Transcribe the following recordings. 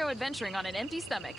go adventuring on an empty stomach.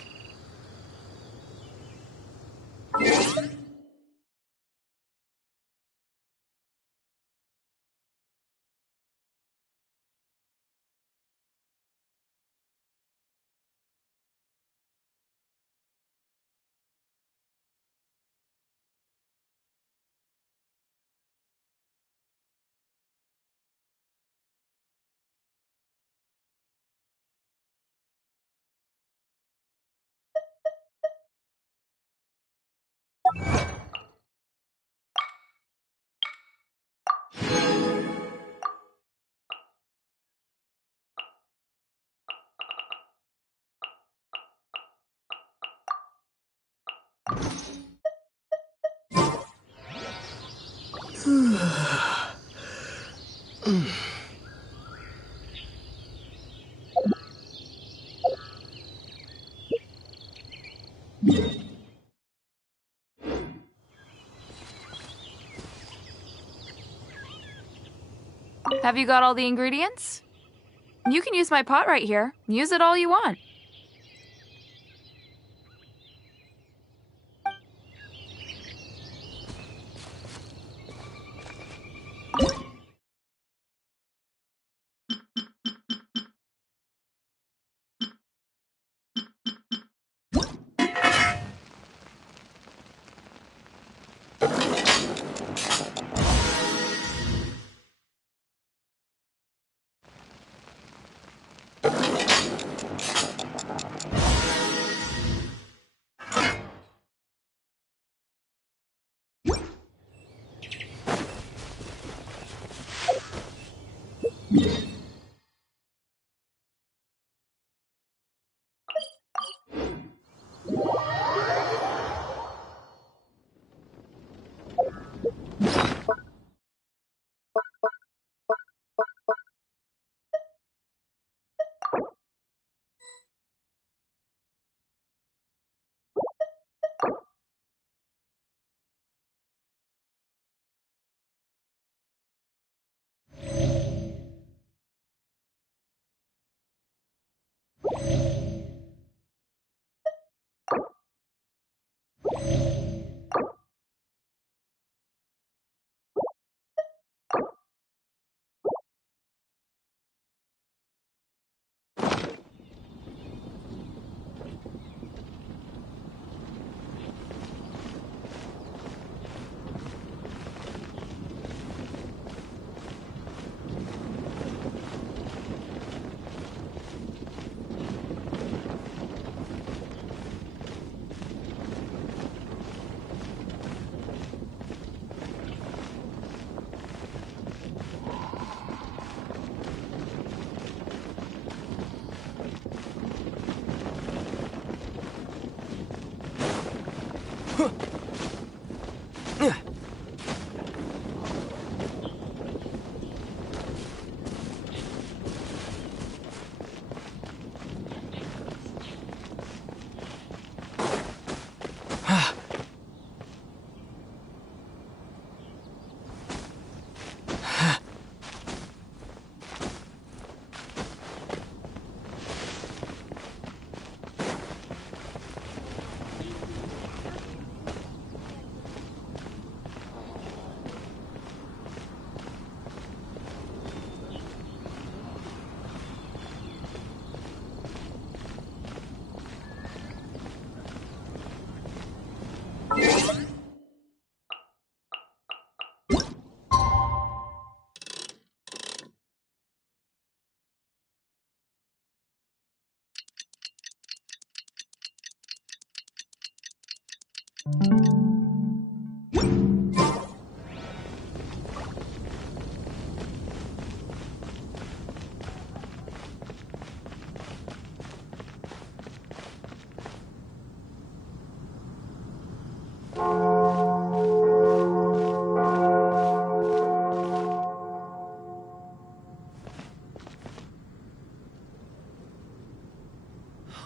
Have you got all the ingredients? You can use my pot right here. Use it all you want.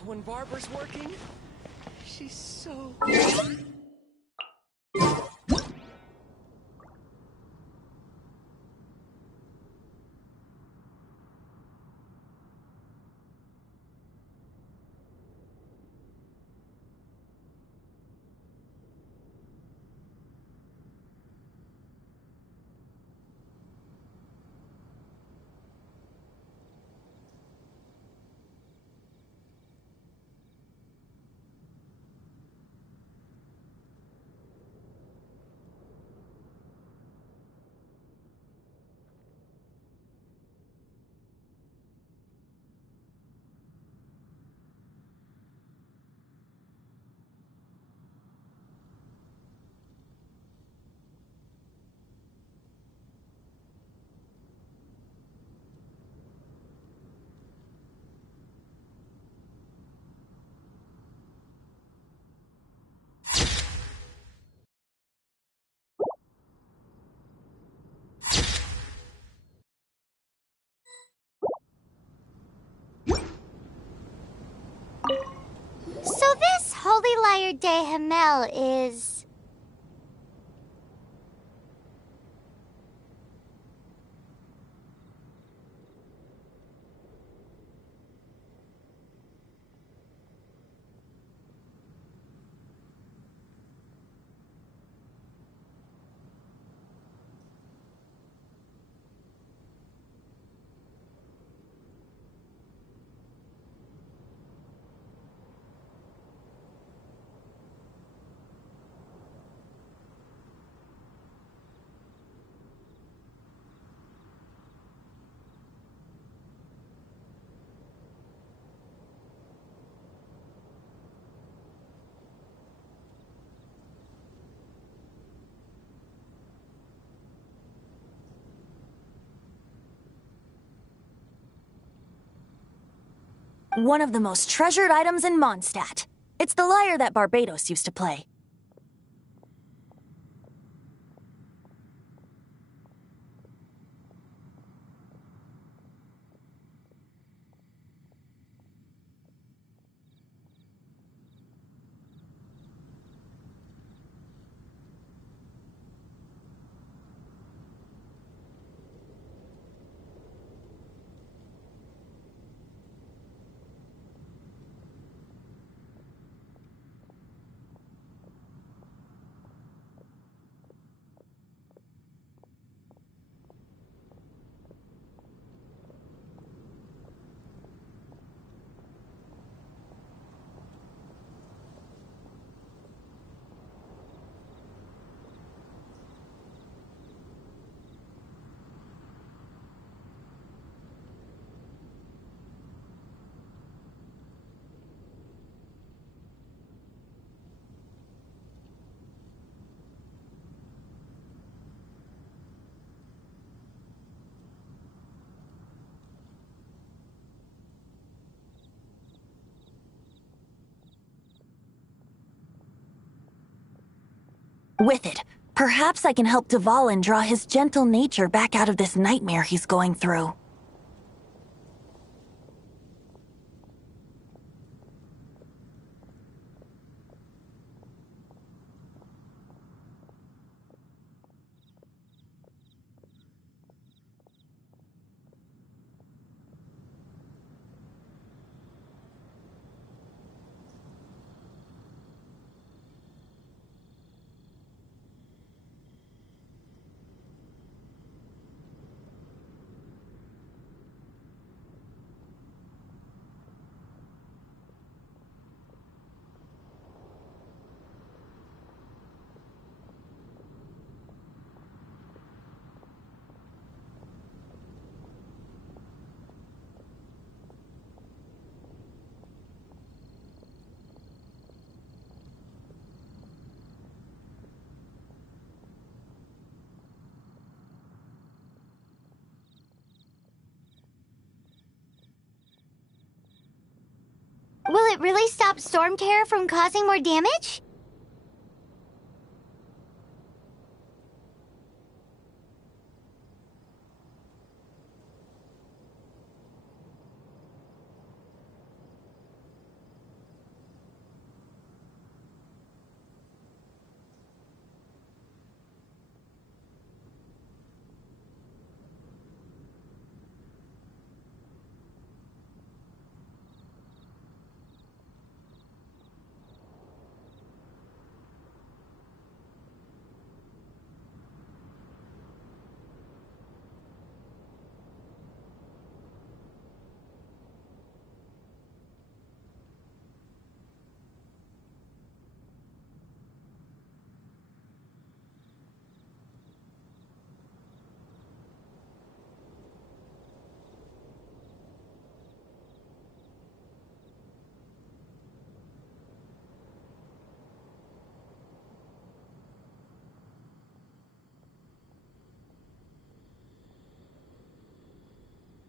When Barbara's working, she's so... So this Holy Lyre de Hamel is... One of the most treasured items in Mondstadt. It's the lyre that Barbados used to play. With it, perhaps I can help Dvalin draw his gentle nature back out of this nightmare he's going through. Will it really stop Storm Terror from causing more damage?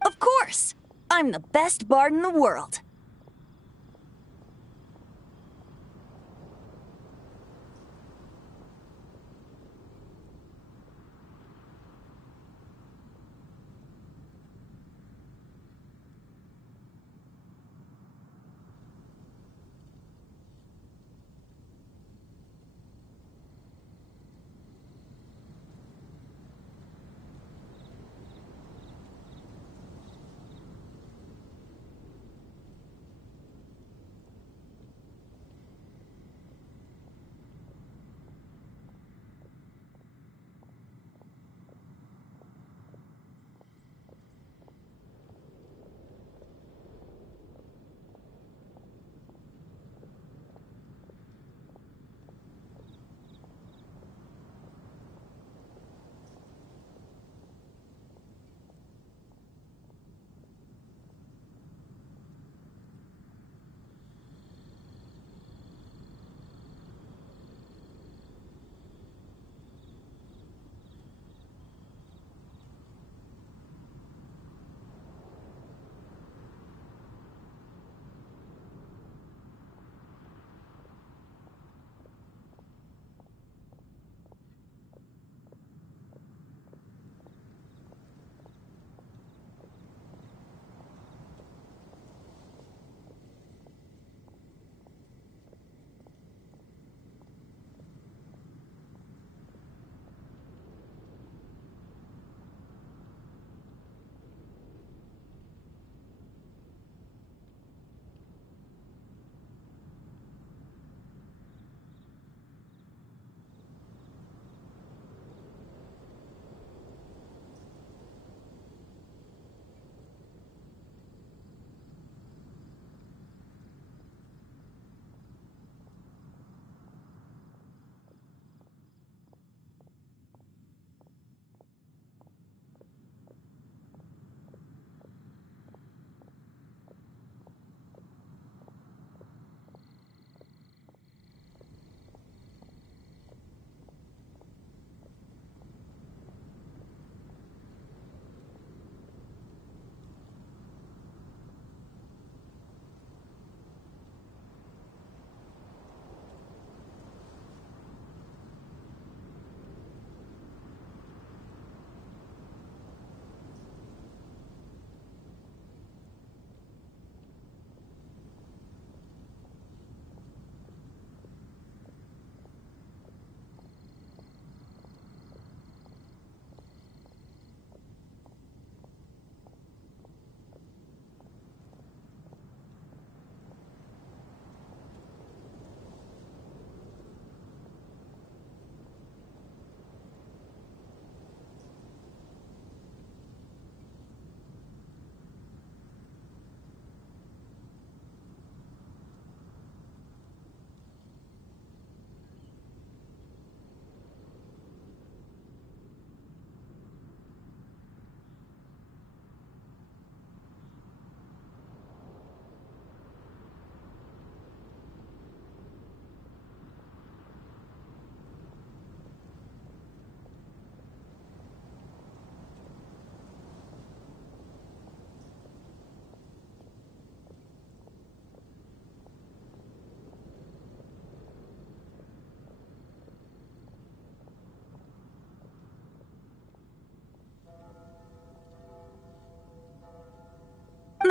Of course! I'm the best bard in the world.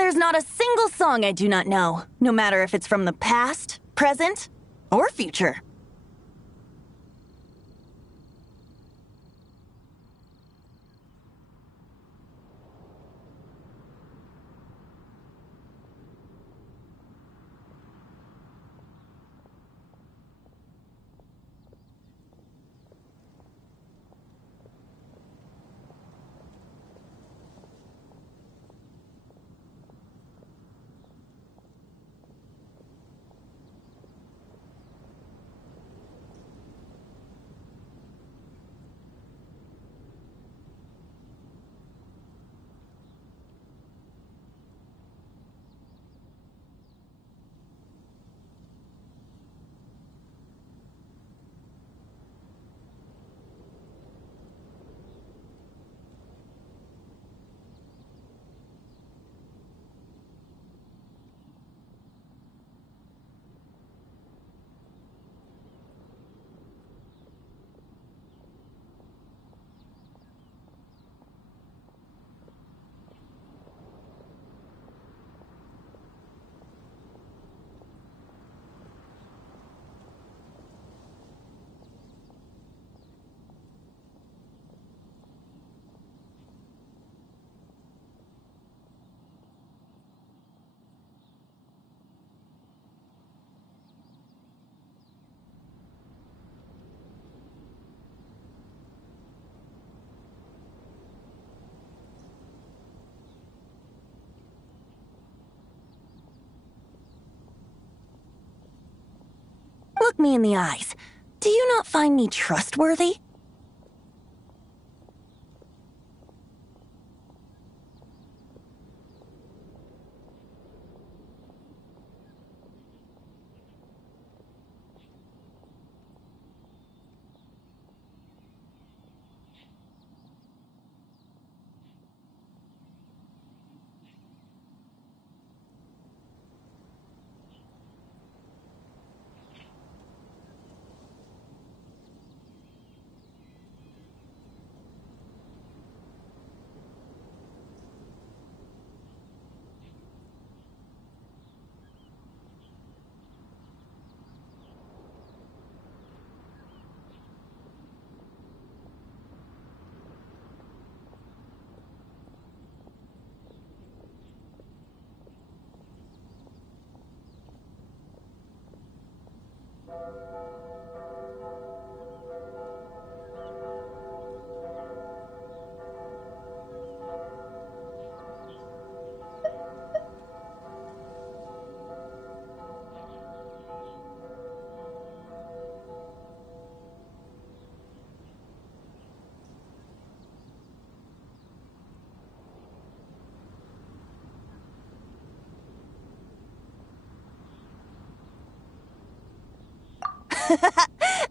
There's not a single song I do not know, no matter if it's from the past, present, or future. Look me in the eyes. Do you not find me trustworthy?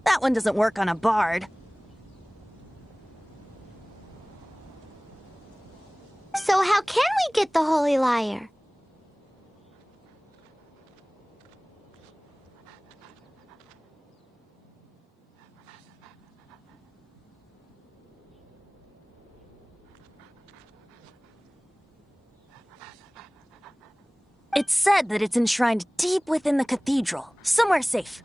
That one doesn't work on a bard. So how can we get the Holy Lyre? It's said that it's enshrined deep within the cathedral, somewhere safe.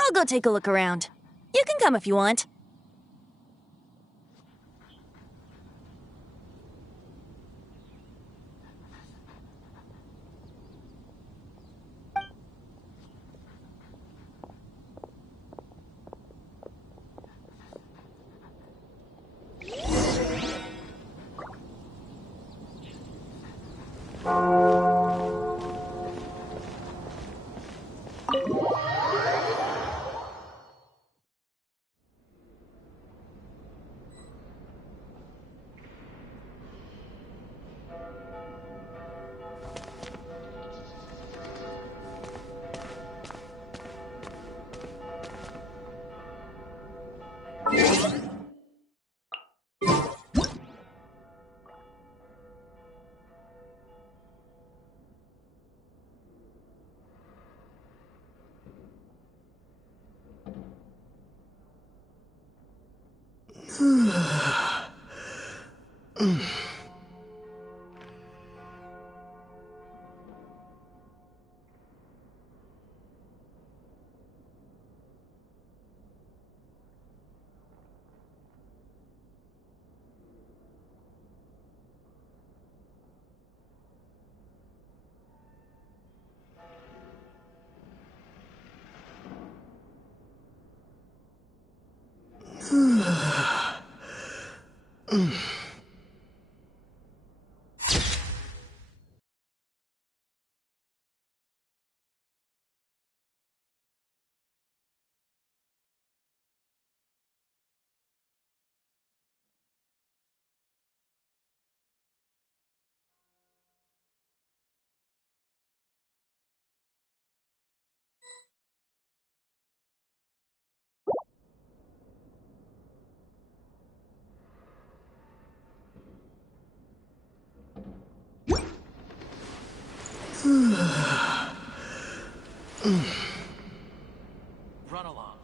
I'll go take a look around. You can come if you want.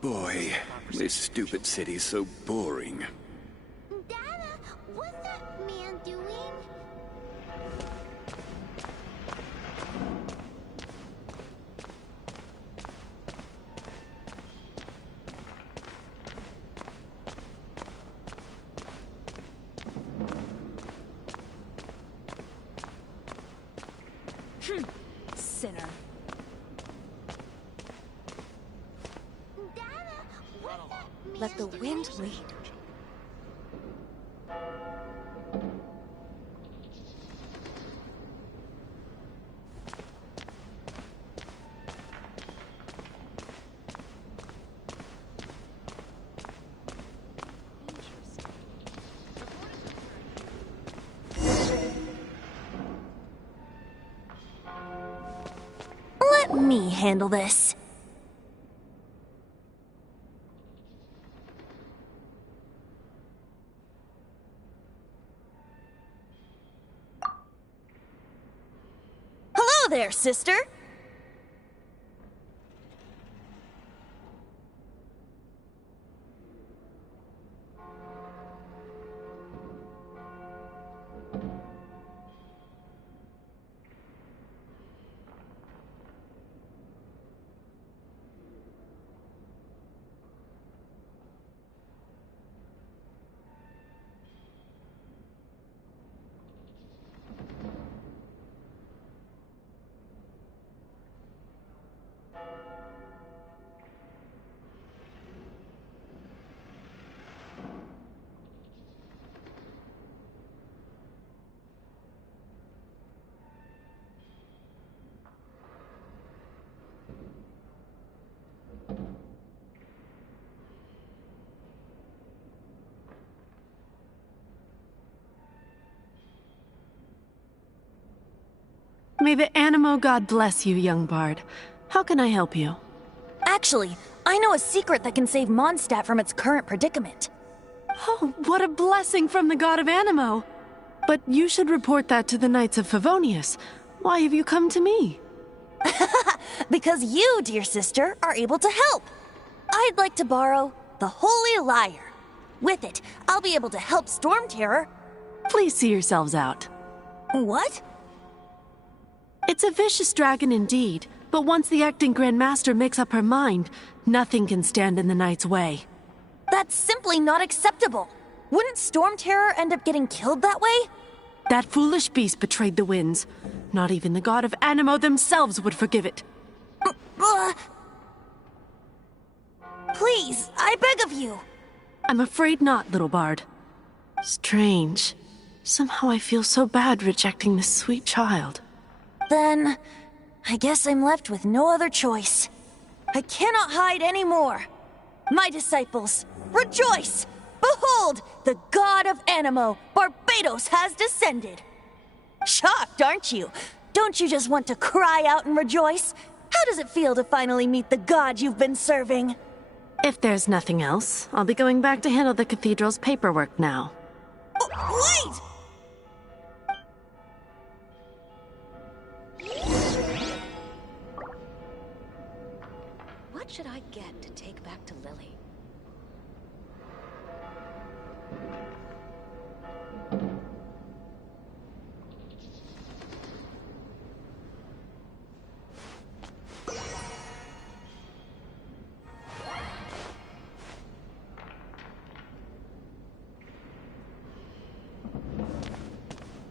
Boy, this stupid city's so boring. Dada, what's that man doing? Sinner. Dada, what's that man Let the wind lead. Let me handle this. Hello there, sister. May the Animo God bless you, young bard. How can I help you? Actually, I know a secret that can save Mondstadt from its current predicament. Oh, what a blessing from the god of Animo! But you should report that to the Knights of Favonius. Why have you come to me? Because you, dear sister, are able to help. I'd like to borrow the Holy Lyre. With it, I'll be able to help Storm Terror. Please see yourselves out. What? It's a vicious dragon indeed, but once the acting Grand Master makes up her mind, nothing can stand in the Knight's way. That's simply not acceptable. Wouldn't Storm Terror end up getting killed that way? That foolish beast betrayed the winds. Not even the god of Animo themselves would forgive it. Please, I beg of you. I'm afraid not, little bard. Strange. Somehow I feel so bad rejecting this sweet child. then I guess I'm left with no other choice. I cannot hide anymore. My disciples, rejoice! Behold, the god of Animo, Barbados, has descended. Shocked, aren't you? Don't you just want to cry out and rejoice? How does it feel to finally meet the god you've been serving? If there's nothing else, I'll be going back to handle the cathedral's paperwork now. Oh, wait! What should I get to take back to Lily?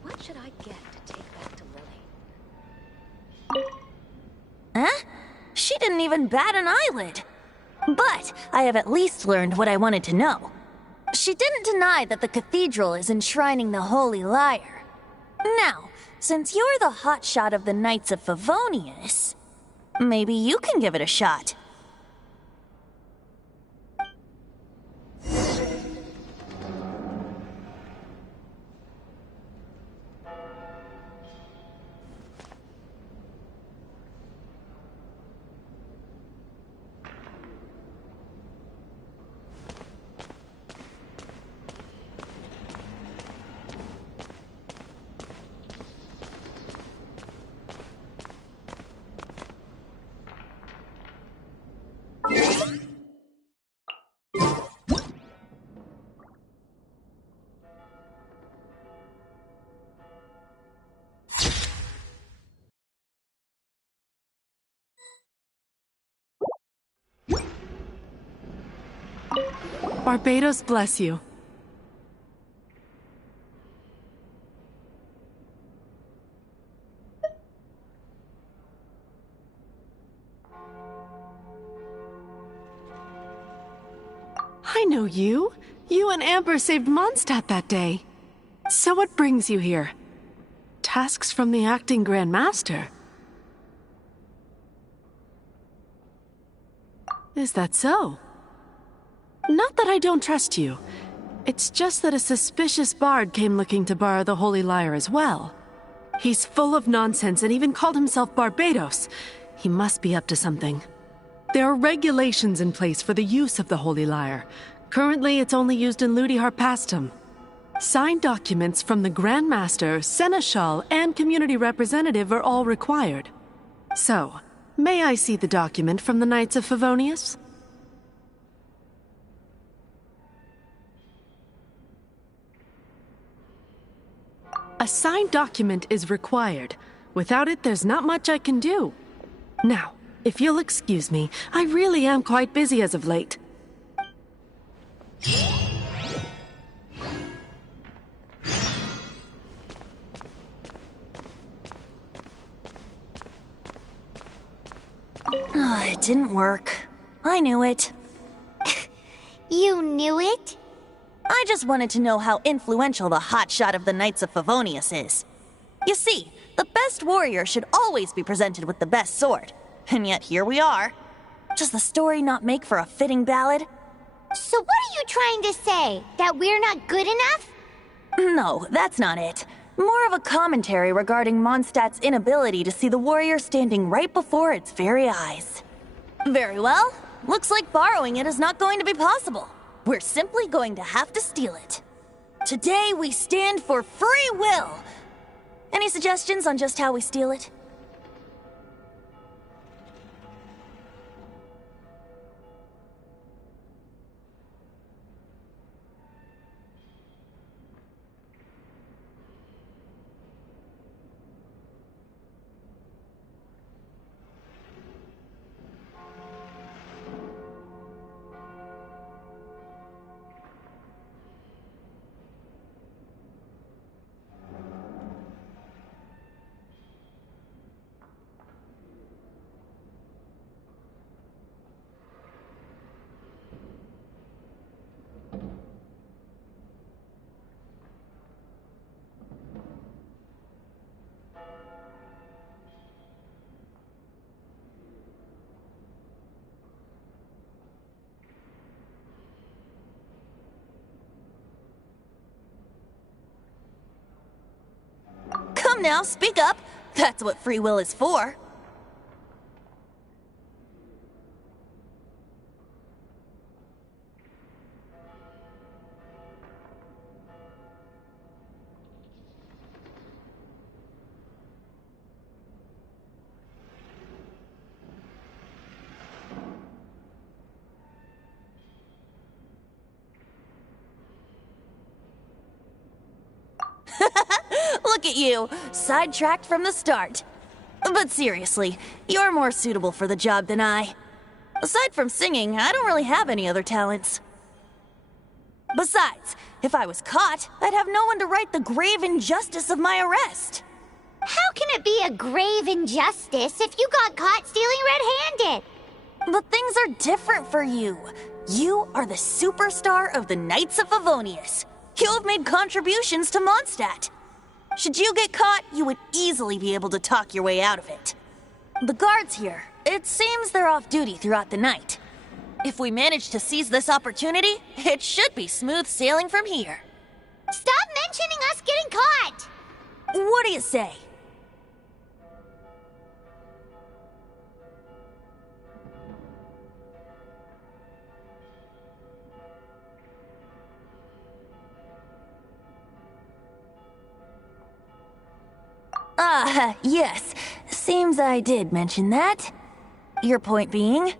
What should I get to take back to Lily? Huh? She didn't even bat an eyelid. But I have at least learned what I wanted to know. She didn't deny that the cathedral is enshrining the Holy Lyre. Now, since you're the hotshot of the Knights of Favonius, maybe you can give it a shot. Barbados bless you. I know you. You and Amber saved Mondstadt that day. So what brings you here? Tasks from the acting Grand Master? Is that so? Not that I don't trust you. It's just that a suspicious bard came looking to borrow the Holy Lyre as well. He's full of nonsense and even called himself Barbados. He must be up to something. There are regulations in place for the use of the Holy Lyre. Currently, it's only used in Ludi Harpastum. Signed documents from the Grand Master, Seneschal, and Community Representative are all required. So, may I see the document from the Knights of Favonius? A signed document is required. Without it, there's not much I can do. Now, if you'll excuse me, I really am quite busy as of late. It didn't work. I knew it. You knew it? I just wanted to know how influential the hotshot of the Knights of Favonius is. You see, the best warrior should always be presented with the best sword. And yet here we are. Does the story not make for a fitting ballad? So what are you trying to say? That we're not good enough? No, that's not it. More of a commentary regarding Mondstadt's inability to see the warrior standing right before its very eyes. Very well. Looks like borrowing it is not going to be possible. We're simply going to have to steal it. Today we stand for free will. Any suggestions on just how we steal it? now, speak up. That's what free will is for. Look at you, sidetracked from the start. But seriously, you're more suitable for the job than I. Aside from singing, I don't really have any other talents. Besides, if I was caught, I'd have no one to right the grave injustice of my arrest. How can it be a grave injustice if you got caught stealing red-handed? But things are different for you. You are the superstar of the Knights of Favonius. You have made contributions to Mondstadt. Should you get caught, you would easily be able to talk your way out of it. The guards here, it seems they're off duty throughout the night. If we manage to seize this opportunity, it should be smooth sailing from here. Stop mentioning us getting caught! What do you say? Yes. Seems I did mention that. Your point being?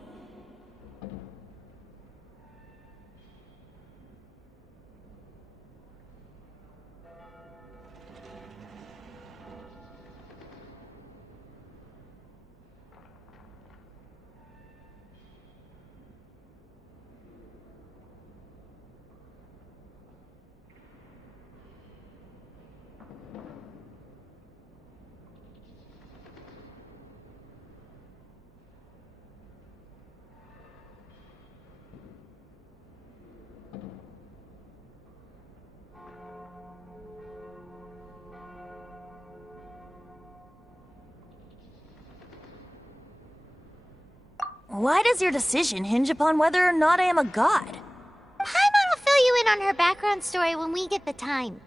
Why does your decision hinge upon whether or not I am a god? Paimon will fill you in on her background story when we get the time.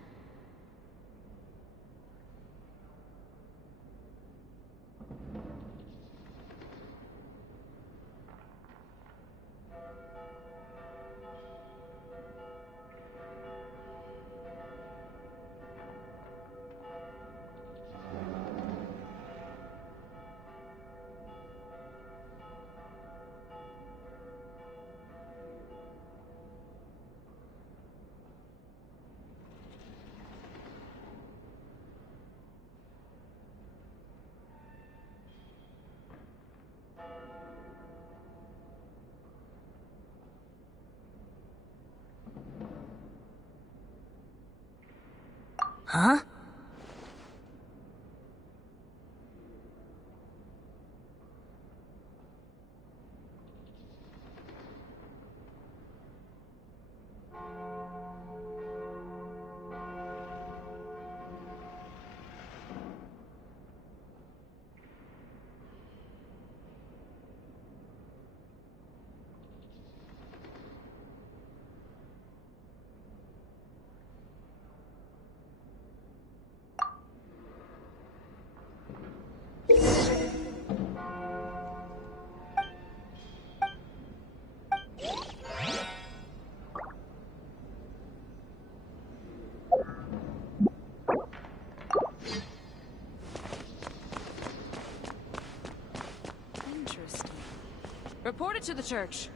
Huh? Interesting. Report it to the church.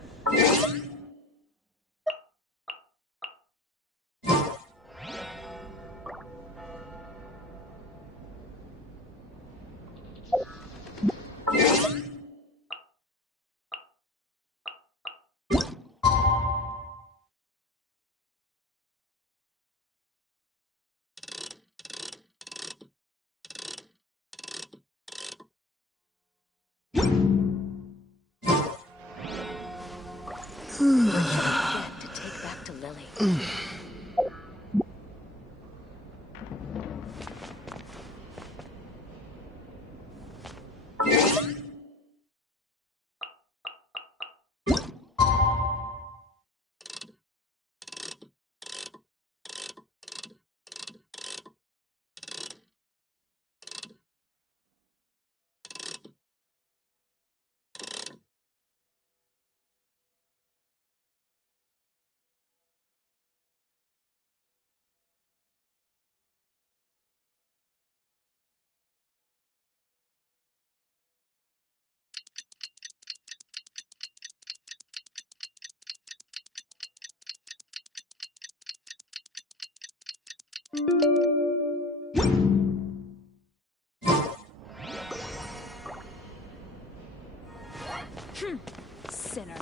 Sinner.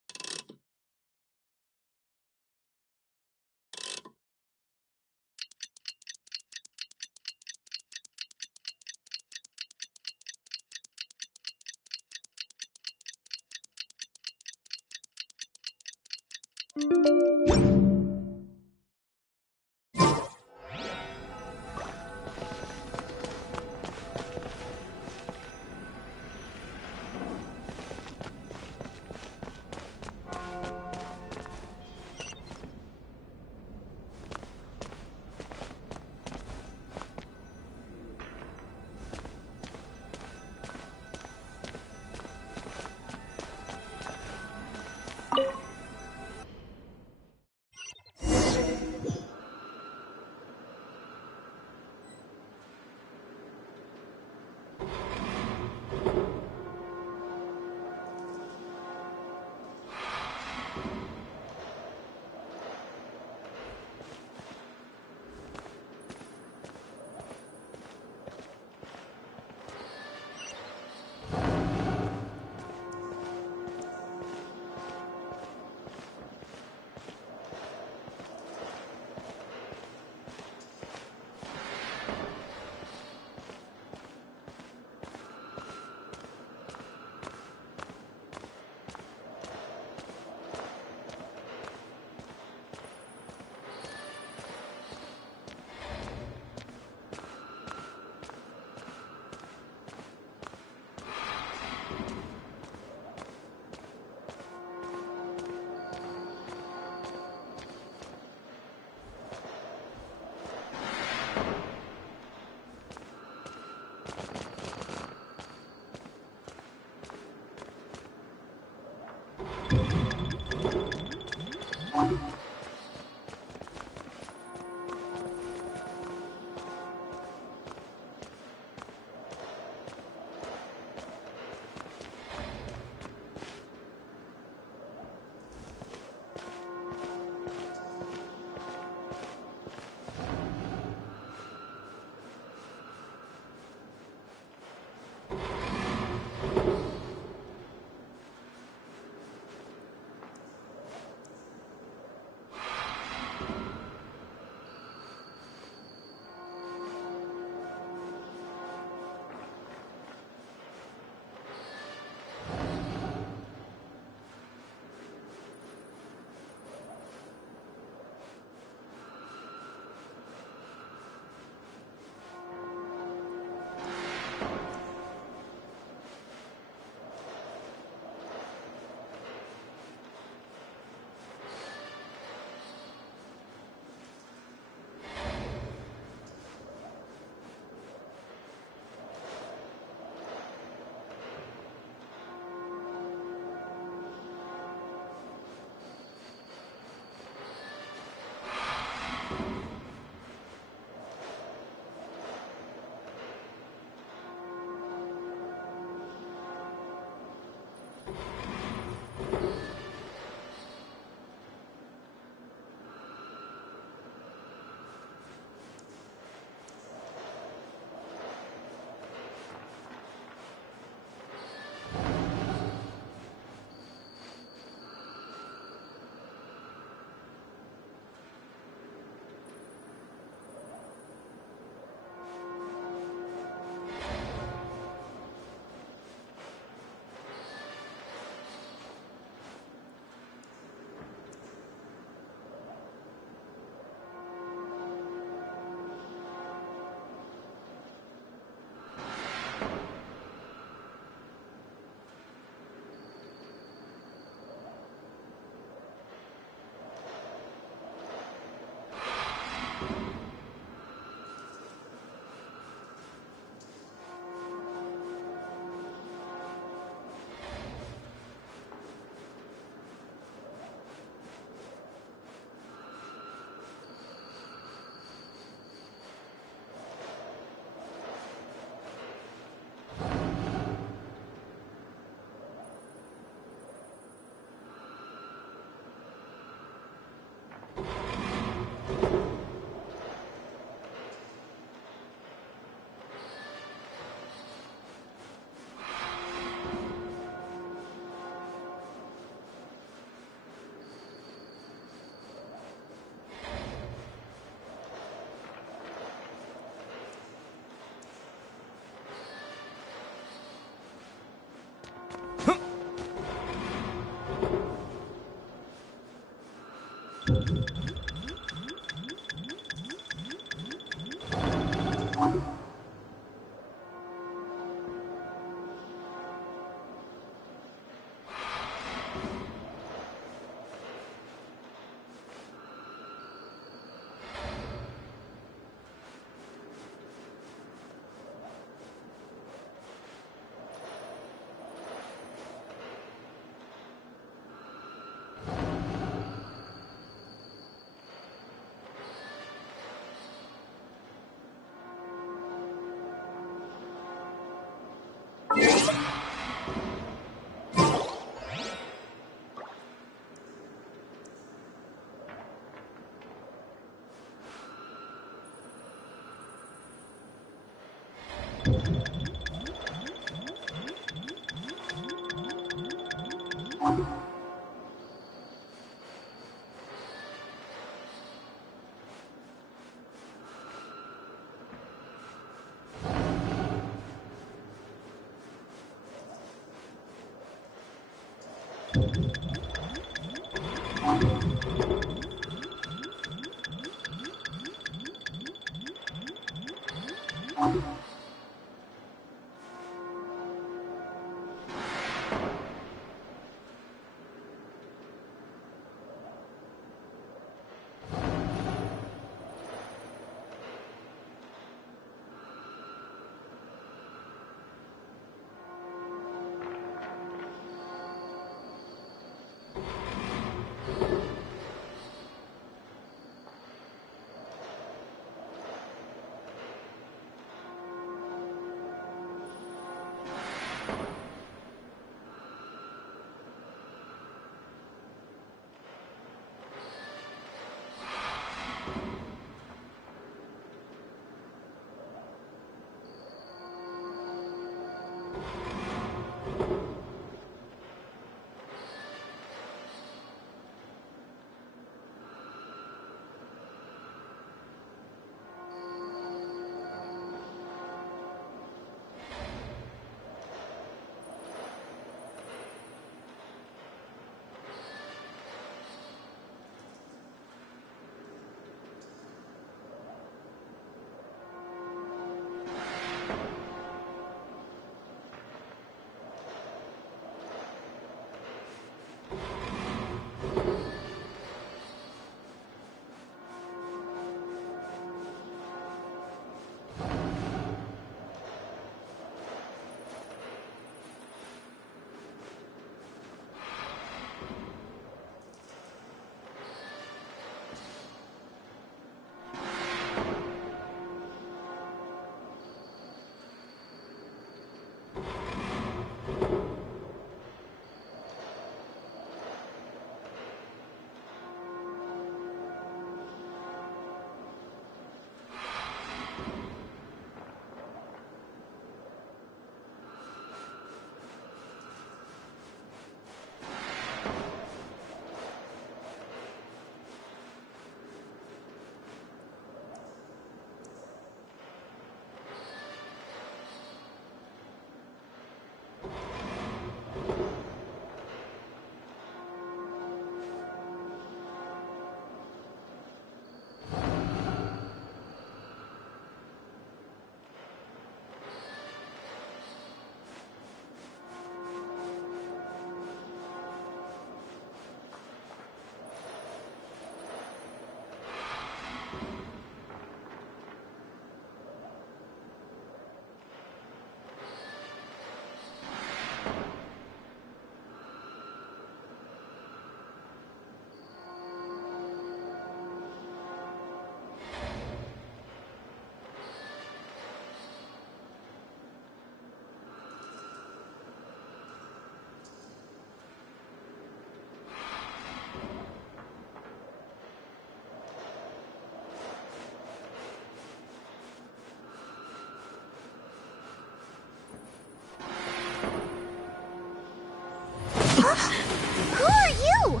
Who are you?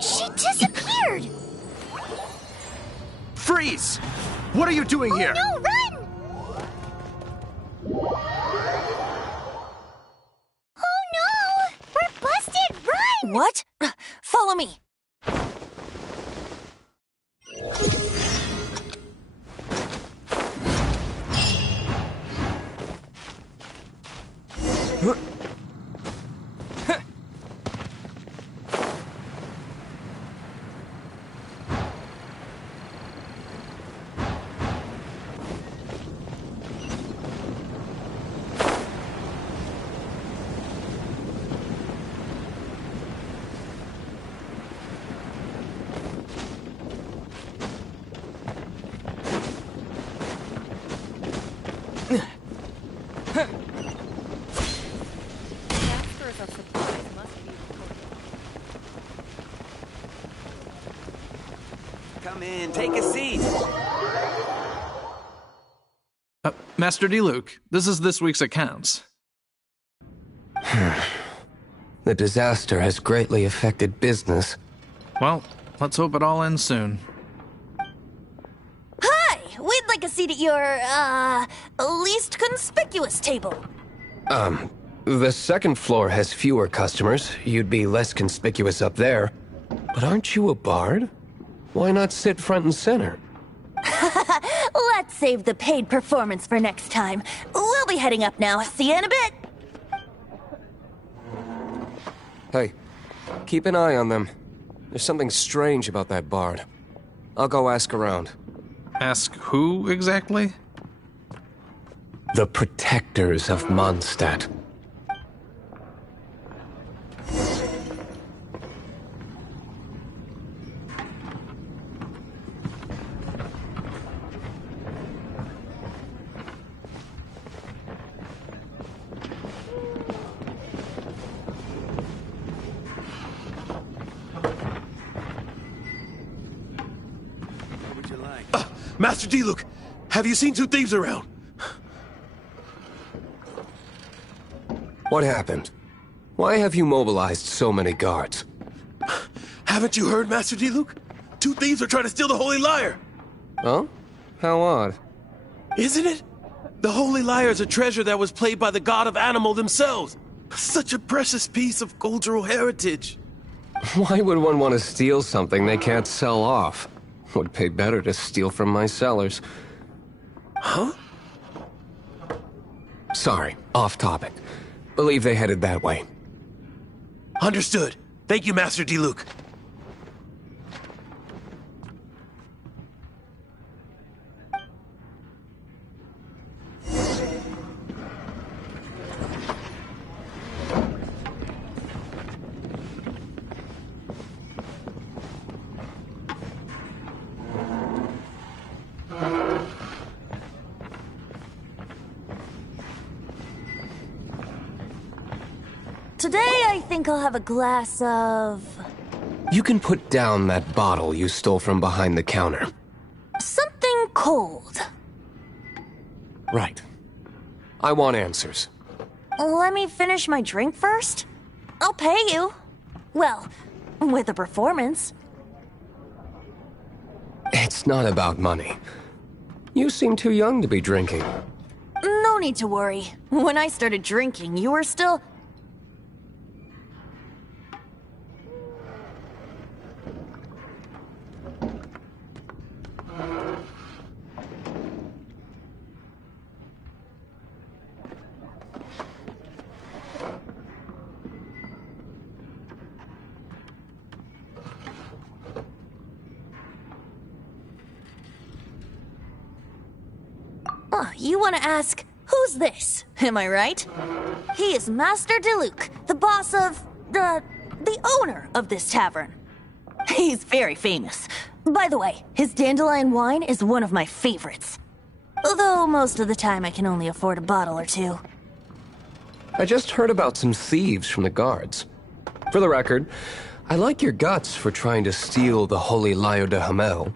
She disappeared! Freeze! What are you doing here? No, run! Oh no! We're busted! Run! What? Follow me. Masters of supplies must be Come in, take a seat. Master D-Luke, this is this week's accounts. The disaster has greatly affected business. Well, let's hope it all ends soon. Hi! We'd like a seat at your, least conspicuous table. The second floor has fewer customers. You'd be less conspicuous up there. But aren't you a bard? Why not sit front and center? Let's save the paid performance for next time. We'll be heading up now. See you in a bit. Hey, keep an eye on them. There's something strange about that bard. I'll go ask around. Ask who exactly? The protectors of Mondstadt. Master D-Luke, have you seen two thieves around? What happened? Why have you mobilized so many guards? Haven't you heard, Master D-Luke? Two thieves are trying to steal the Holy Lyre. Huh? How odd. Isn't it? The Holy Lyre is a treasure that was played by the god of animal themselves. Such a precious piece of cultural heritage. Why would one want to steal something they can't sell off? Would pay better to steal from my sellers. Huh? Sorry, off topic. Believe they headed that way. Understood. Thank you, Master D-Luke. Today, I think I'll have a glass of... You can put down that bottle you stole from behind the counter. something cold. Right. I want answers. Let me finish my drink first. I'll pay you. Well, with a performance. It's not about money. You seem too young to be drinking. No need to worry. When I started drinking, you were still... You want to ask, who's this? Am I right? He is Master DeLuke, the boss of, the owner of this tavern. He's very famous. By the way, his dandelion wine is one of my favorites. Although most of the time I can only afford a bottle or two. I just heard about some thieves from the guards. For the record, I like your guts for trying to steal the Holy Lyre de Hamel,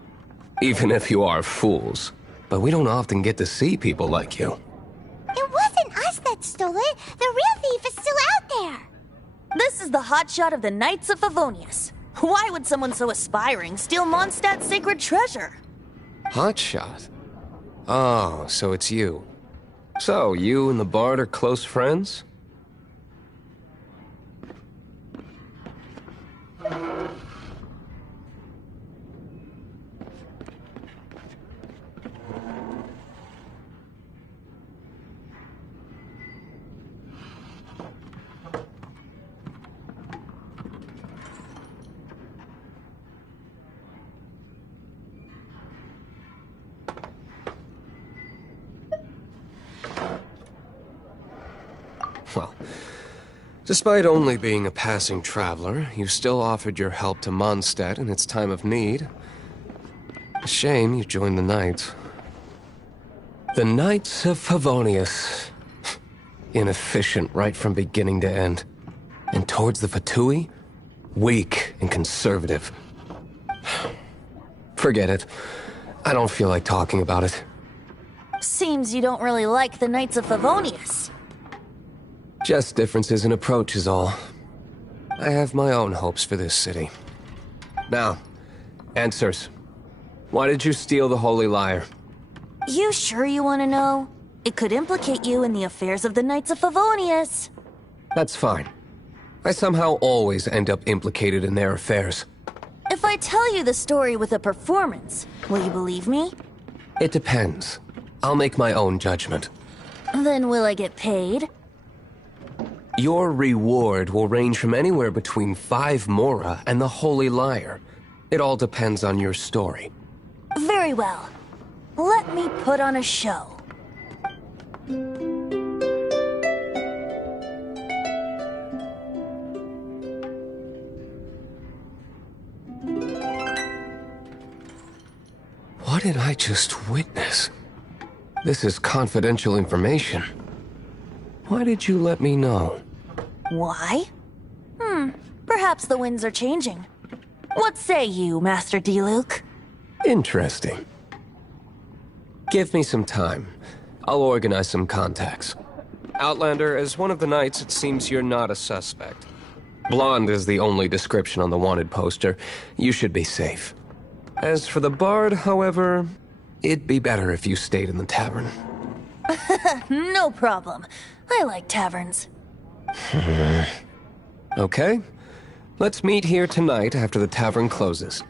even if you are fools. but we don't often get to see people like you. It wasn't us that stole it. The real thief is still out there. This is the hotshot of the Knights of Favonius. Why would someone so aspiring steal Mondstadt's sacred treasure? Hotshot? Oh, so it's you. So, you and the Bard are close friends? Well, despite only being a passing traveler, you still offered your help to Mondstadt in its time of need. A shame you joined the Knights. The Knights of Favonius. Inefficient right from beginning to end. And towards the Fatui, weak and conservative. Forget it. I don't feel like talking about it. Seems you don't really like the Knights of Favonius. Just differences in approach is all. I have my own hopes for this city. Now, answers. Why did you steal the Holy Lyre? You sure you want to know? It could implicate you in the affairs of the Knights of Favonius. That's fine. I somehow always end up implicated in their affairs. If I tell you the story with a performance, will you believe me? It depends. I'll make my own judgment. Then will I get paid? Your reward will range from anywhere between 5 Mora and the Holy Lyre. It all depends on your story. Very well. Let me put on a show. What did I just witness? This is confidential information. Why did you let me know? Why? Perhaps the winds are changing. What say you, Master Diluc? Interesting. Give me some time. I'll organize some contacts. Outlander, as one of the Knights, it seems you're not a suspect. Blonde is the only description on the wanted poster. You should be safe. As for the Bard, however, it'd be better if you stayed in the tavern. No problem. I like taverns. Okay. Let's meet here tonight after the tavern closes.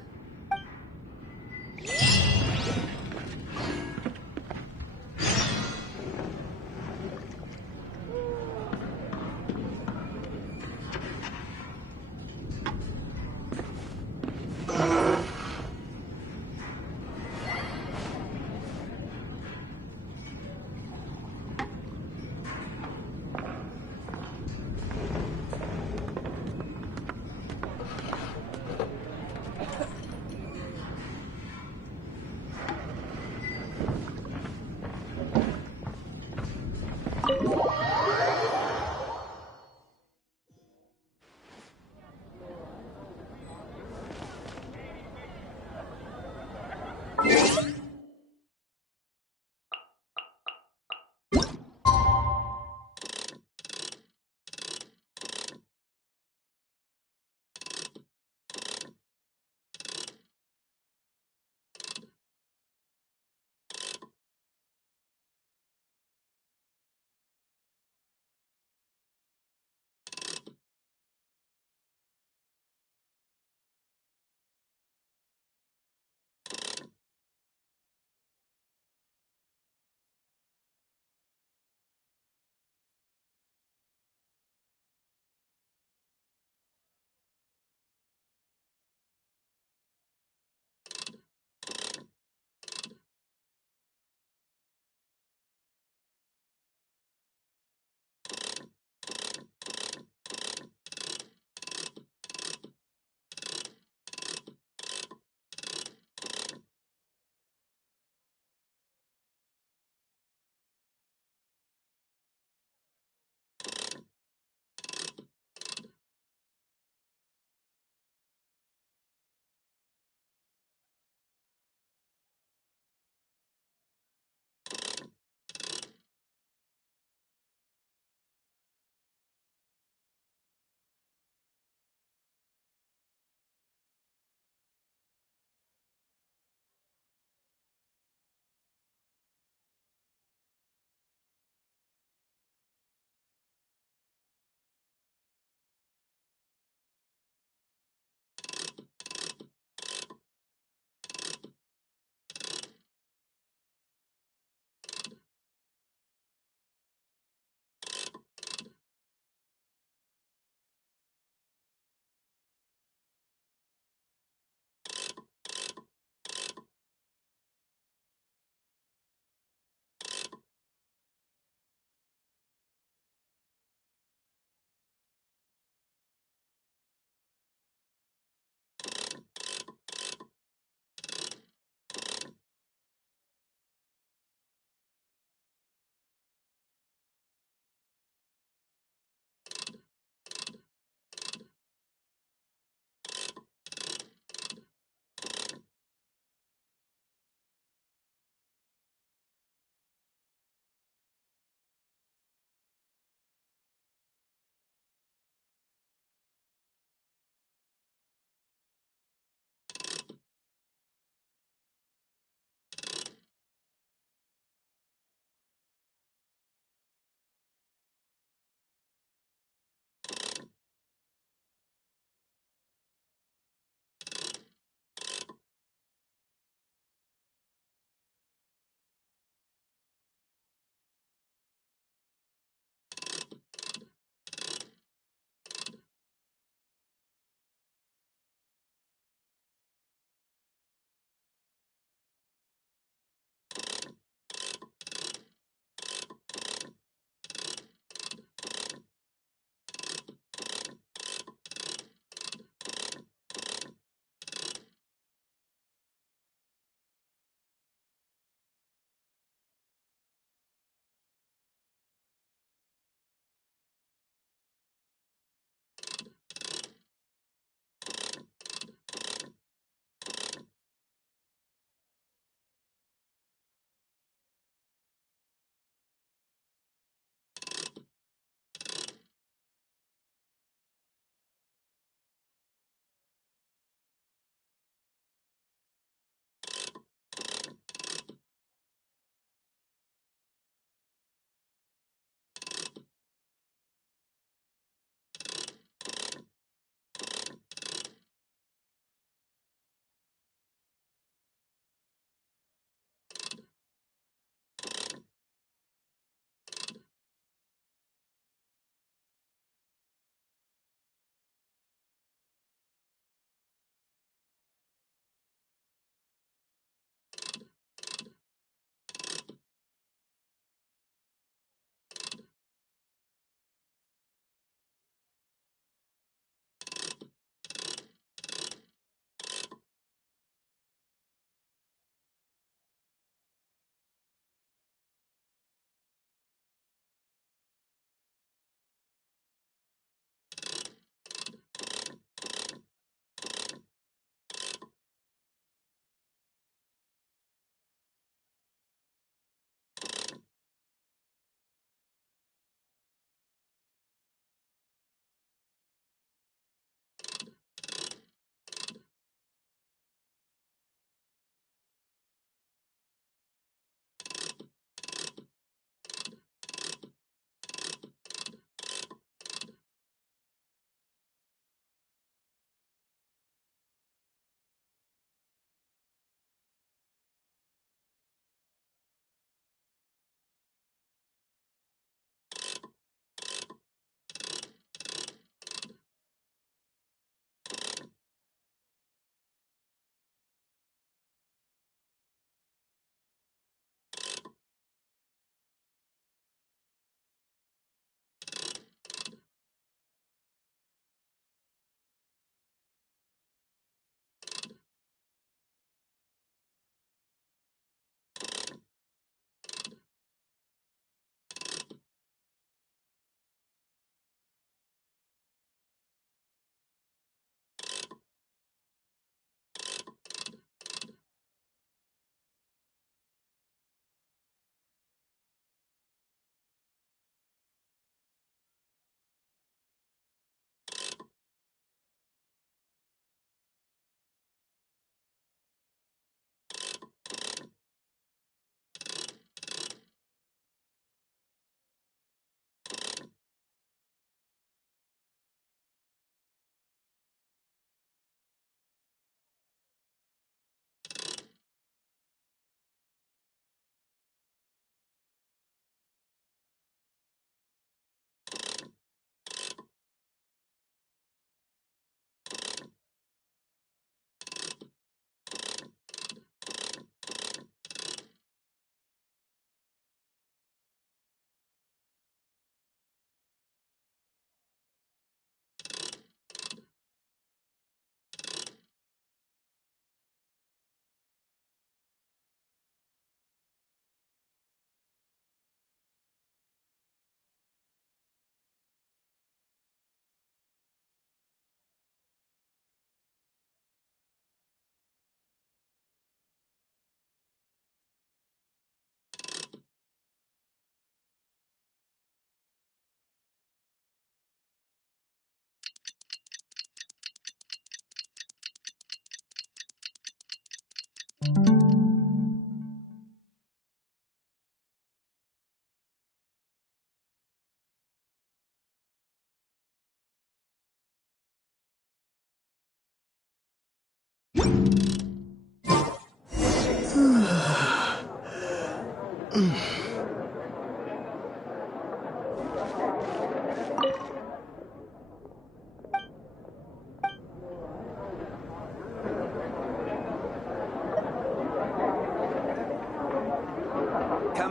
Come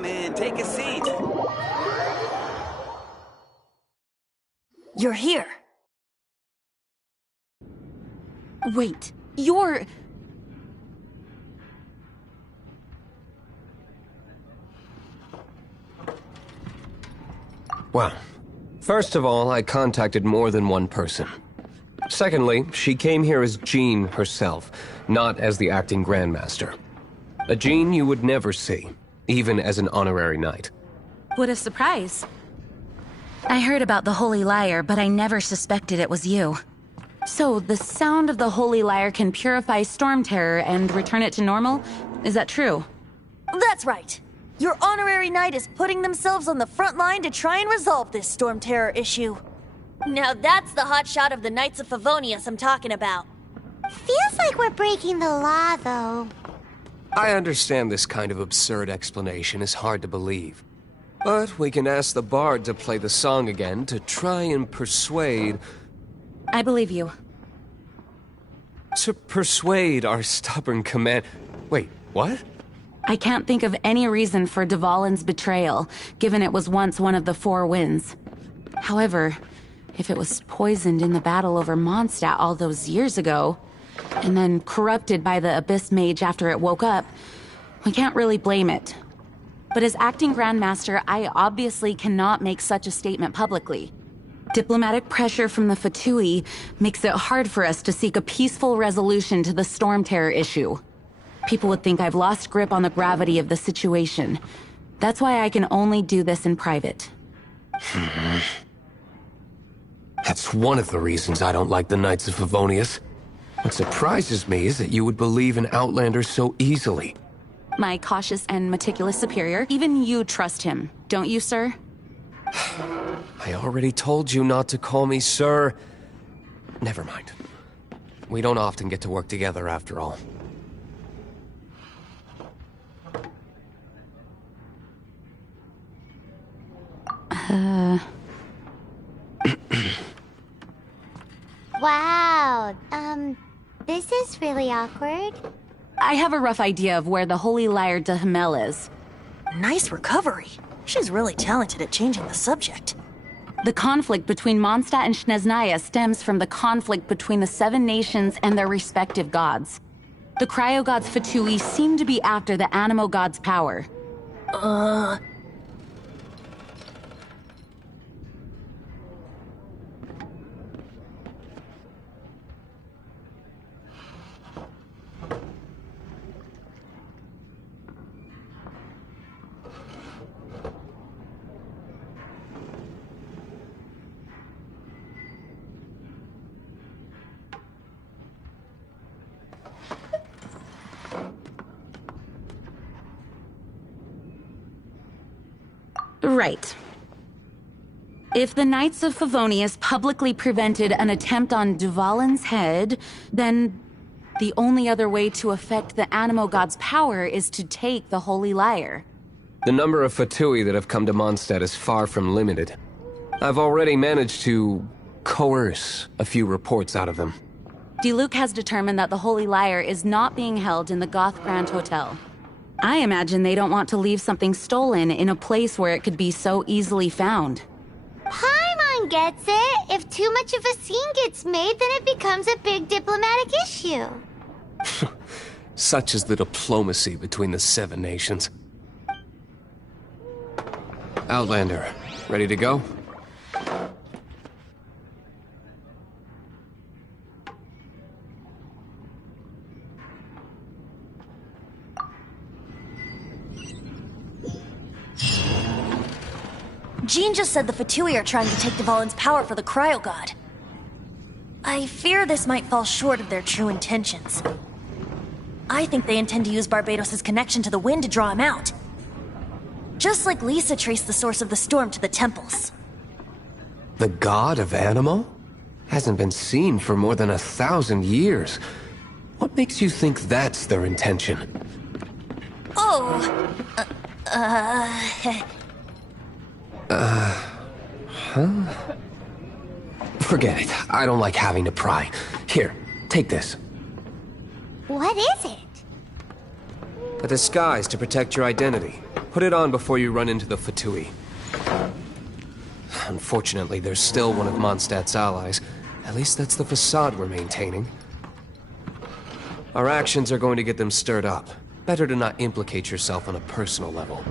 in, take a seat. You're here. Wait, you're... Well, first of all, I contacted more than one person. Secondly, she came here as Jean herself, not as the acting Grandmaster. A Jean you would never see, even as an honorary knight. What a surprise. I heard about the Holy Lyre, but I never suspected it was you. So, the sound of the Holy Lyre can purify Storm Terror and return it to normal? Is that true? That's right. Your honorary knight is putting themselves on the front line to try and resolve this Storm Terror issue. Now that's the hotshot of the Knights of Favonius I'm talking about. Feels like we're breaking the law, though. I understand this kind of absurd explanation is hard to believe. But we can ask the bard to play the song again to try and persuade... I believe you. To persuade our stubborn command... Wait, what? I can't think of any reason for Dvalin's betrayal, given it was once one of the Four Winds. However, if it was poisoned in the battle over Mondstadt all those years ago, and then corrupted by the Abyss Mage after it woke up, we can't really blame it. But as acting Grandmaster, I obviously cannot make such a statement publicly. Diplomatic pressure from the Fatui makes it hard for us to seek a peaceful resolution to the Storm Terror issue. People would think I've lost grip on the gravity of the situation. That's why I can only do this in private. That's one of the reasons I don't like the Knights of Favonius. What surprises me is that you would believe in Outlanders so easily. My cautious and meticulous superior, even you trust him, don't you, sir? I already told you not to call me sir. Never mind. We don't often get to work together after all. Wow, this is really awkward. I have a rough idea of where the Holy Lyre de Himmel is. Nice recovery. She's really talented at changing the subject. The conflict between Mondstadt and Snezhnaya stems from the conflict between the Seven Nations and their respective gods. The cryo-gods Fatui seem to be after the Animo god's power. Right. If the Knights of Favonius publicly prevented an attempt on Dvalin's head, then the only other way to affect the Animo god's power is to take the Holy Lyre. The number of Fatui that have come to Mondstadt is far from limited. I've already managed to coerce a few reports out of them. Diluc has determined that the Holy Lyre is not being held in the Goth Grand Hotel. I imagine they don't want to leave something stolen in a place where it could be so easily found. Paimon gets it. If too much of a scene gets made, then it becomes a big diplomatic issue. Such is the diplomacy between the Seven Nations. Outlander, ready to go? Jean just said the Fatui are trying to take Dvalin's power for the Cryo God. I fear this might fall short of their true intentions. I think they intend to use Barbados' connection to the wind to draw him out. Just like Lisa traced the source of the storm to the temples. The god of Animo? Hasn't been seen for more than 1,000 years. What makes you think that's their intention? Oh, Forget it. I don't like having to pry. Here, take this. What is it? A disguise to protect your identity. Put it on before you run into the Fatui. Unfortunately, there's still one of Mondstadt's allies. At least that's the facade we're maintaining. Our actions are going to get them stirred up. Better to not implicate yourself on a personal level.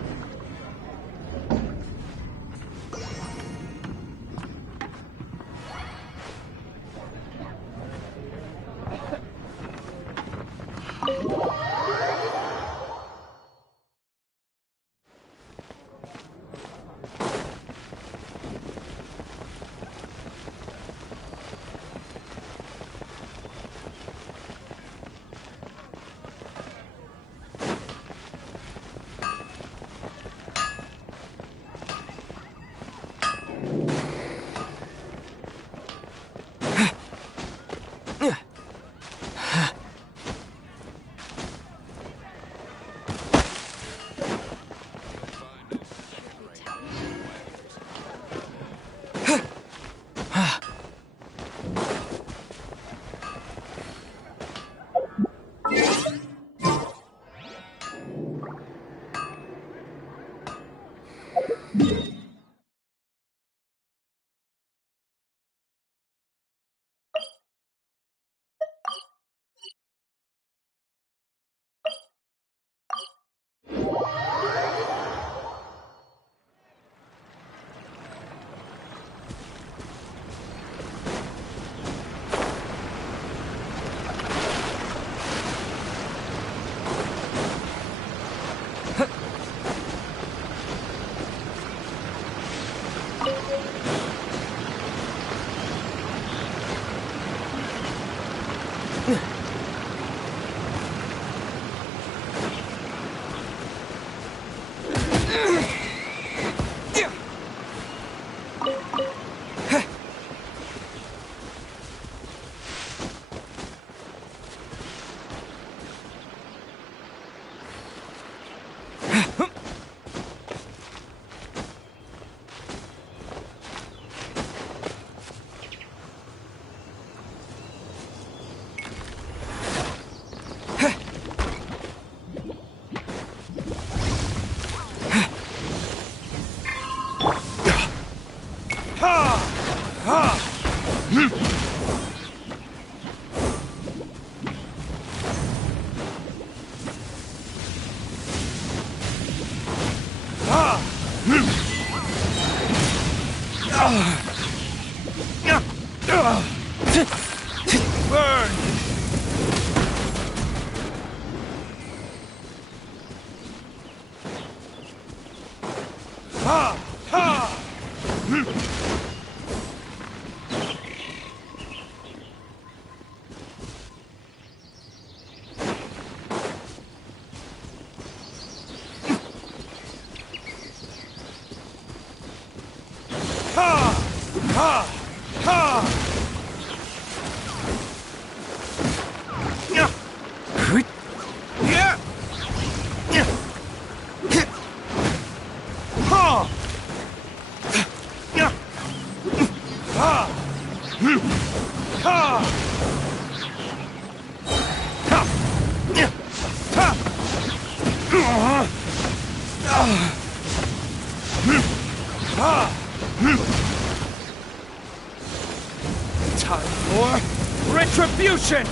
Time for retribution!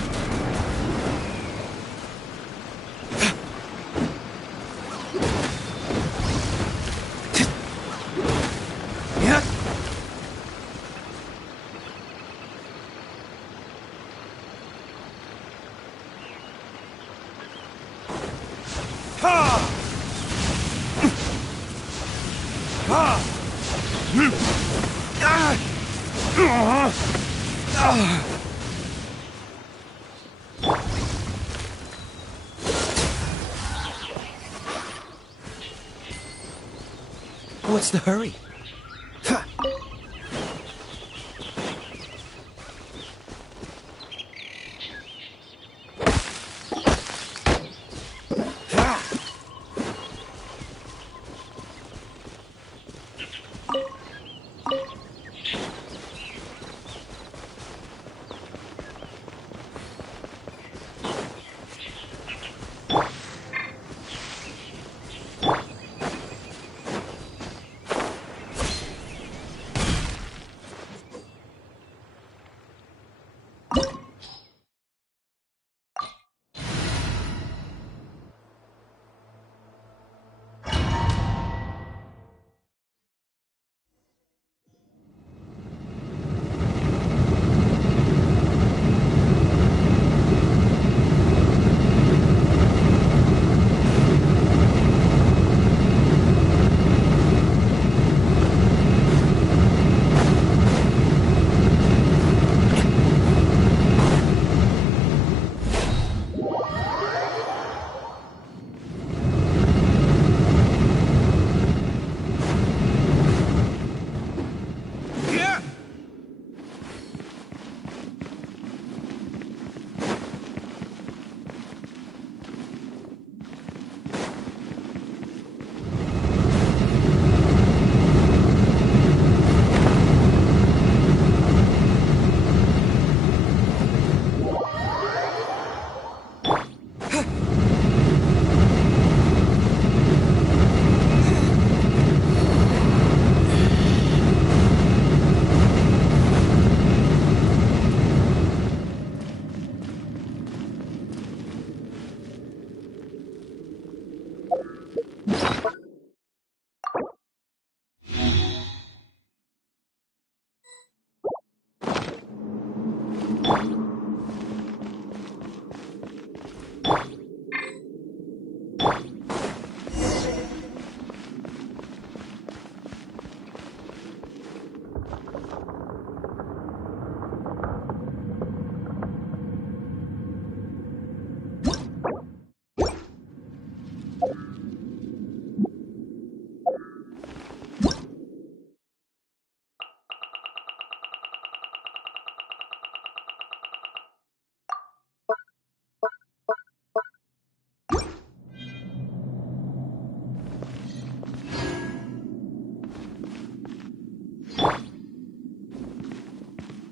What's the hurry?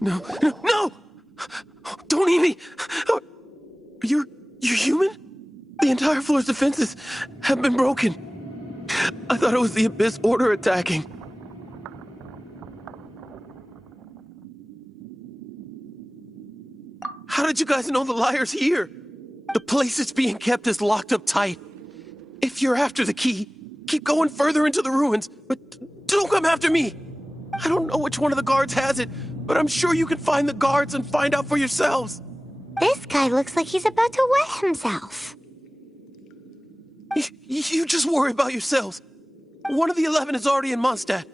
No, no, no! Don't eat me! You're human? The entire floor's defenses have been broken. I thought it was the Abyss Order attacking. How did you guys know the liar's here? The place it's being kept is locked up tight. If you're after the key, keep going further into the ruins, but don't come after me. I don't know which one of the guards has it, but I'm sure you can find the guards and find out for yourselves. This guy looks like he's about to wet himself. You just worry about yourselves. One of the 11 is already in Mondstadt.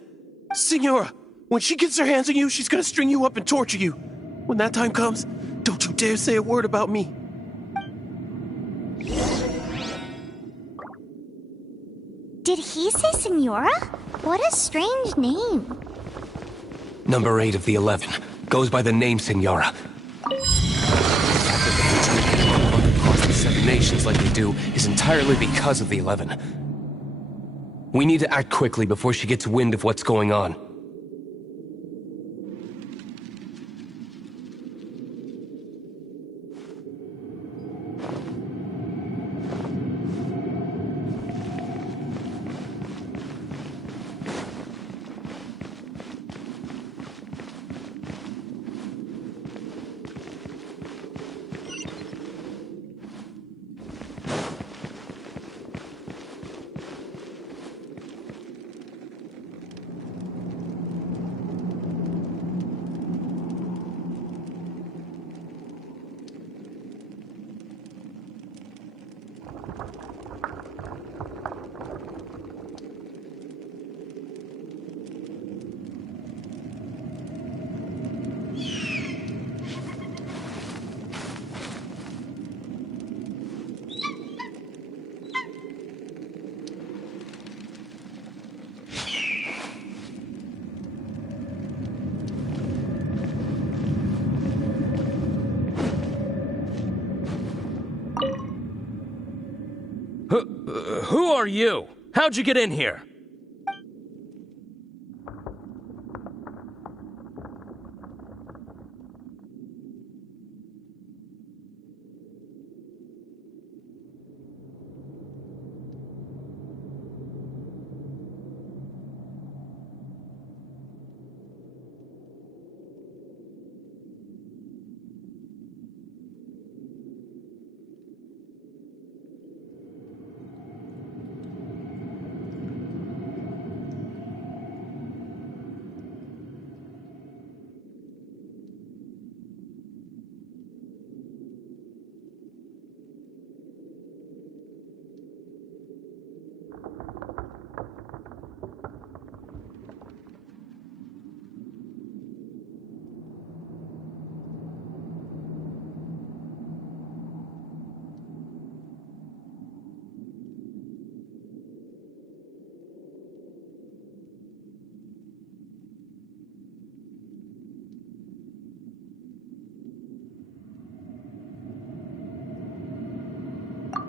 Signora, when she gets her hands on you, she's gonna string you up and torture you. When that time comes, don't you dare say a word about me. Did he say Senora? What a strange name. Number 8 of the 11 goes by the name Senora. Across the 7 nations like they do is entirely because of the 11. We need to act quickly before she gets wind of what's going on. Who are you? How'd you get in here?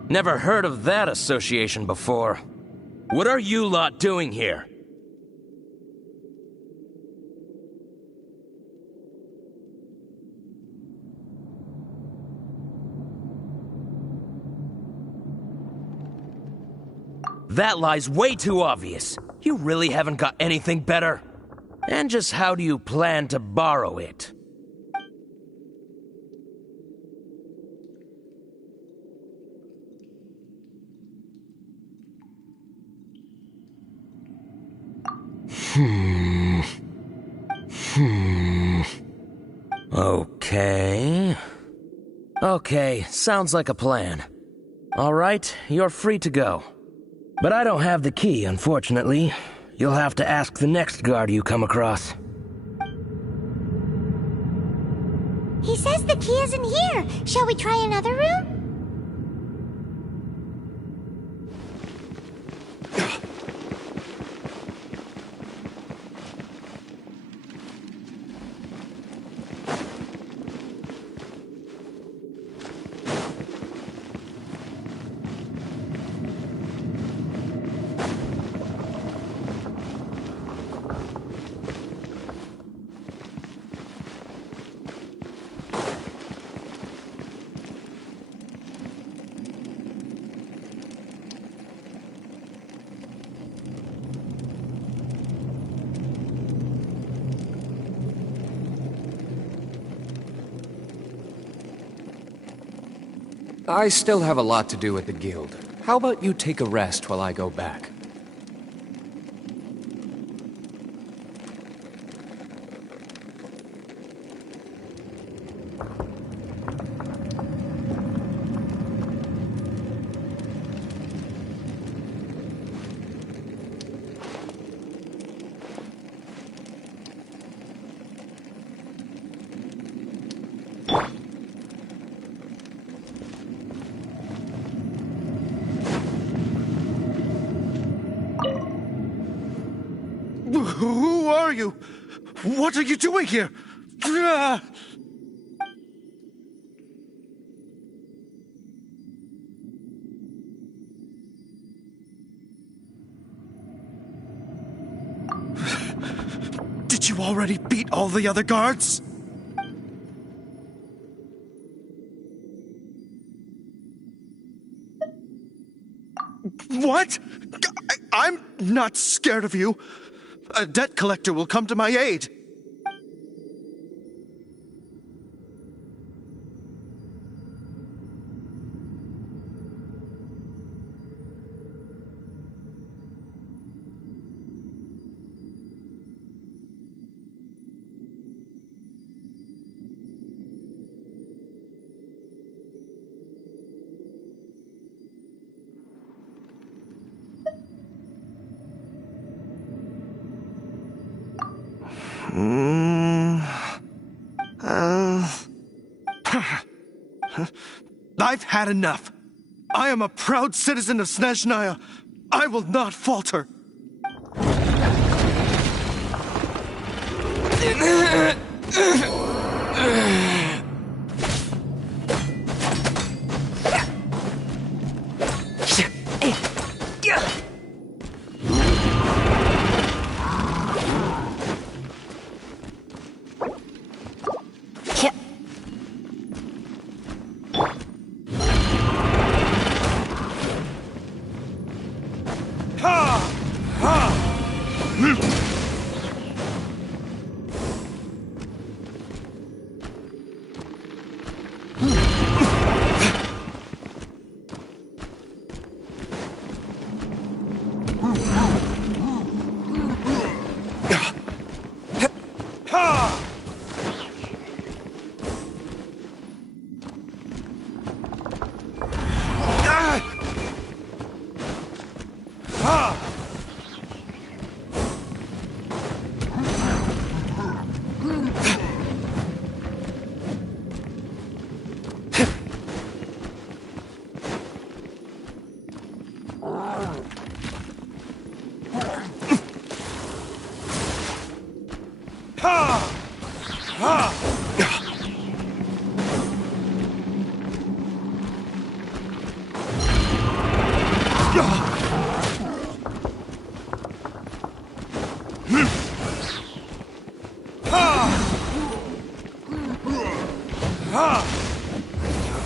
Never heard of that association before. What are you lot doing here? That lie's way too obvious. You really haven't got anything better? And just how do you plan to borrow it? Okay, sounds like a plan. All right, you're free to go. But I don't have the key, unfortunately. You'll have to ask the next guard you come across. He says the key isn't here. Shall we try another room? I still have a lot to do at the guild. How about you take a rest while I go back? Who are you? What are you doing here? Did you already beat all the other guards? What? I'm not scared of you. A debt collector will come to my aid. I've had enough. I am a proud citizen of Snezhnaya. I will not falter.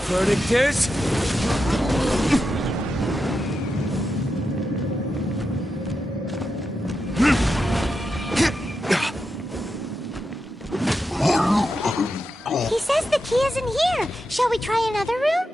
Verdict is... He says the key isn't here. Shall we try another room?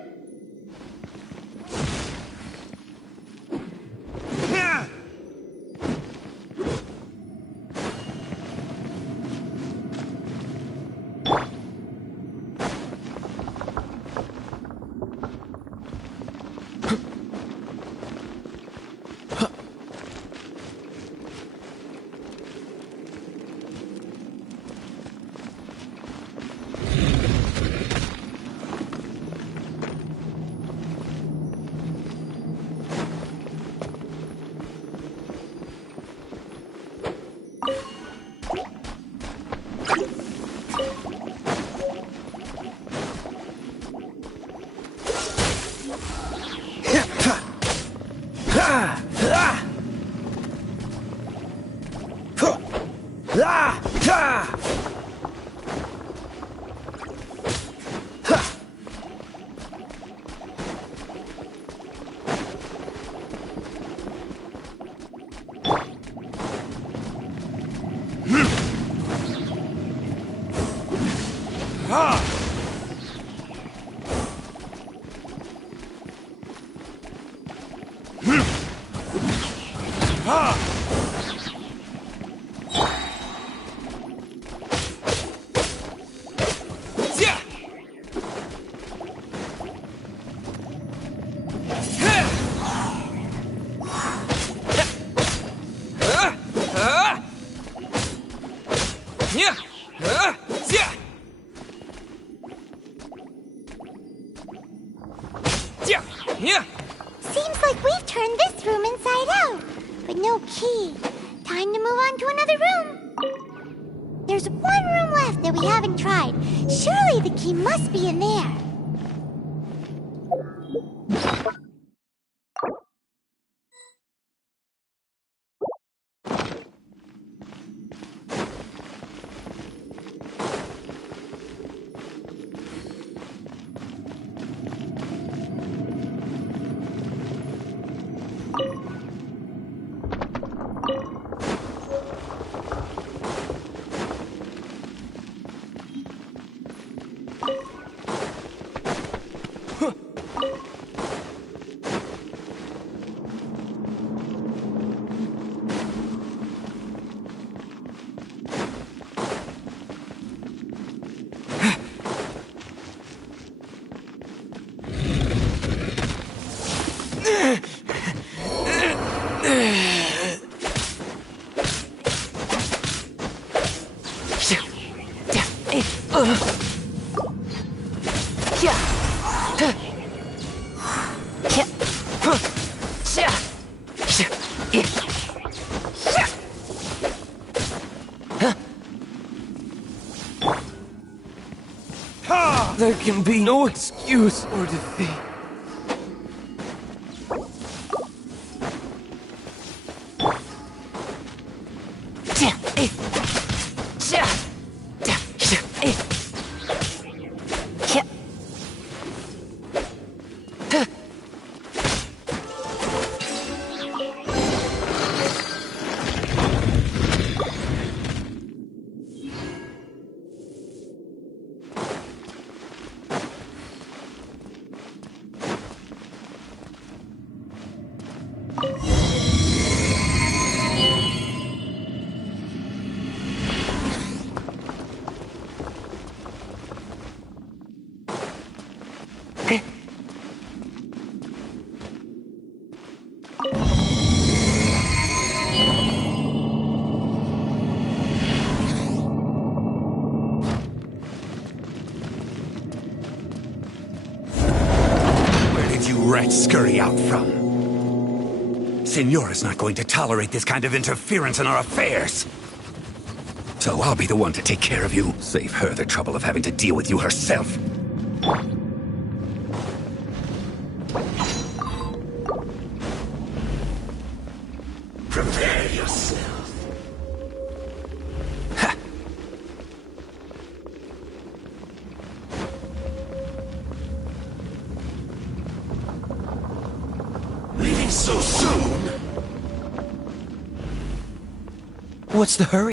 Seems like we've turned this room inside out, but no key. Time to move on to another room. There's one room left that we haven't tried. Surely the key must be in there. There can be no excuse or defeat. Rats scurry out from. Signora's not going to tolerate this kind of interference in our affairs. So I'll be the one to take care of you. Save her the trouble of having to deal with you herself. Prepare yourself. So soon? What's the hurry?